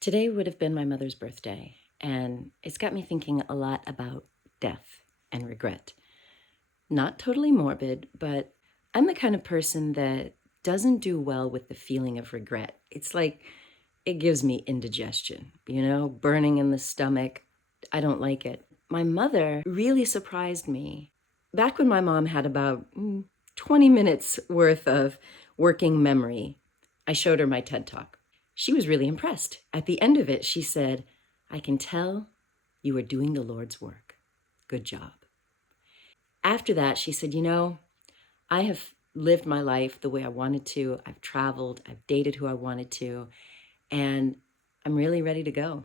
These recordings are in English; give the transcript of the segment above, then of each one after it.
Today would have been my mother's birthday, and it's got me thinking a lot about death and regret. Not totally morbid, but I'm the kind of person that doesn't do well with the feeling of regret. It's like it gives me indigestion, burning in the stomach. I don't like it. My mother really surprised me. Back when my mom had about 20 minutes worth of working memory, I showed her my TED Talk. She was really impressed. At the end of it, she said, "I can tell you are doing the Lord's work. Good job." After that, she said, I have lived my life the way I wanted to. I've traveled, I've dated who I wanted to, and I'm really ready to go.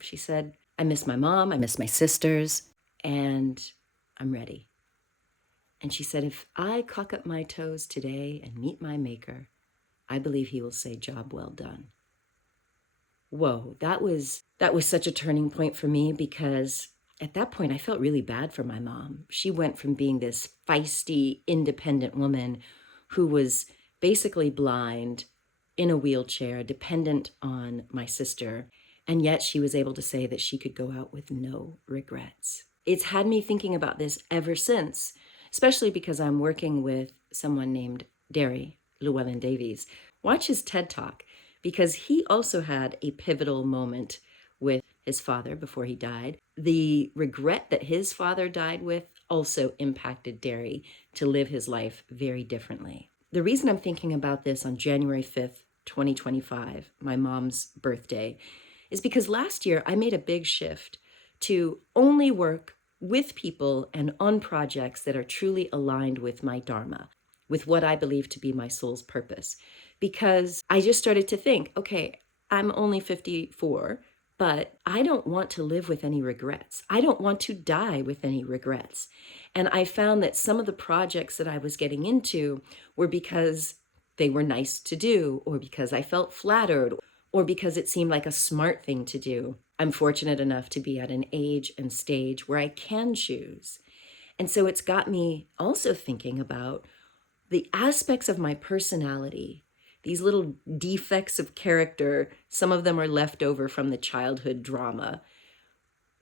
She said, I miss my mom, I miss my sisters, and I'm ready. And she said, if I cock up my toes today and meet my maker, I believe he will say, job well done. Whoa, that was such a turning point for me, because at that point I felt really bad for my mom. She went from being this feisty, independent woman who was basically blind, in a wheelchair, dependent on my sister, and yet she was able to say that she could go out with no regrets. It's had me thinking about this ever since, especially because I'm working with someone named Derry Llewellyn Davies. Watch his TED Talk, because he also had a pivotal moment with his father before he died. The regret that his father died with also impacted Derry to live his life very differently. The reason I'm thinking about this on January 5th, 2025, my mom's birthday, is because last year I made a big shift to only work with people and on projects that are truly aligned with my Dharma, with what I believe to be my soul's purpose. Because I just started to think, okay, I'm only 54, but I don't want to live with any regrets. I don't want to die with any regrets. And I found that some of the projects that I was getting into were because they were nice to do, or because I felt flattered, or because it seemed like a smart thing to do. I'm fortunate enough to be at an age and stage where I can choose. And so it's got me also thinking about the aspects of my personality, these little defects of character. Some of them are left over from the childhood drama,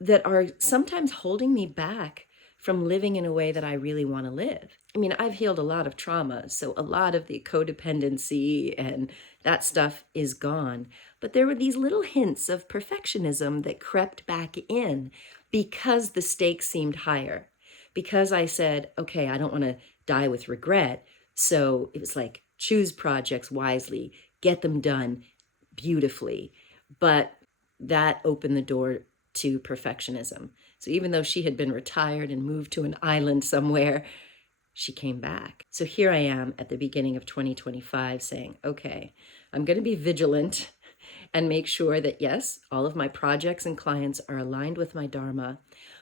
that are sometimes holding me back from living in a way that I really want to live. I mean, I've healed a lot of trauma, so a lot of the codependency and that stuff is gone. But there were these little hints of perfectionism that crept back in because the stakes seemed higher. Because I said, okay, I don't want to die with regret. So it was like, choose projects wisely, get them done beautifully. But that opened the door to perfectionism. So even though she had been retired and moved to an island somewhere, she came back. So here I am at the beginning of 2025 saying, okay, I'm going to be vigilant and make sure that, yes, all of my projects and clients are aligned with my Dharma,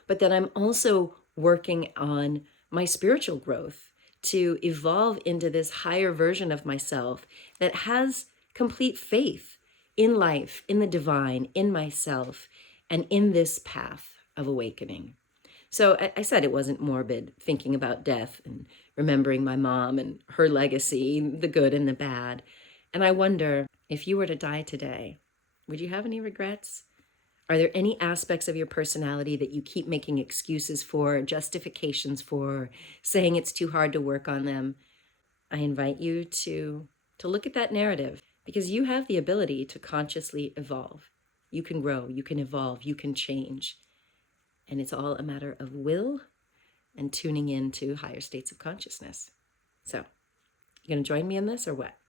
but that I'm also working on my spiritual growth to evolve into this higher version of myself that has complete faith in life, in the divine, in myself, and in this path of awakening. So I said it wasn't morbid, thinking about death and remembering my mom and her legacy, the good and the bad. And I wonder, if you were to die today, would you have any regrets? Are there any aspects of your personality that you keep making excuses for, justifications for, saying it's too hard to work on them? I invite you to look at that narrative, because you have the ability to consciously evolve. You can grow, you can evolve, you can change. And it's all a matter of will and tuning in to higher states of consciousness. So, you gonna join me in this or what?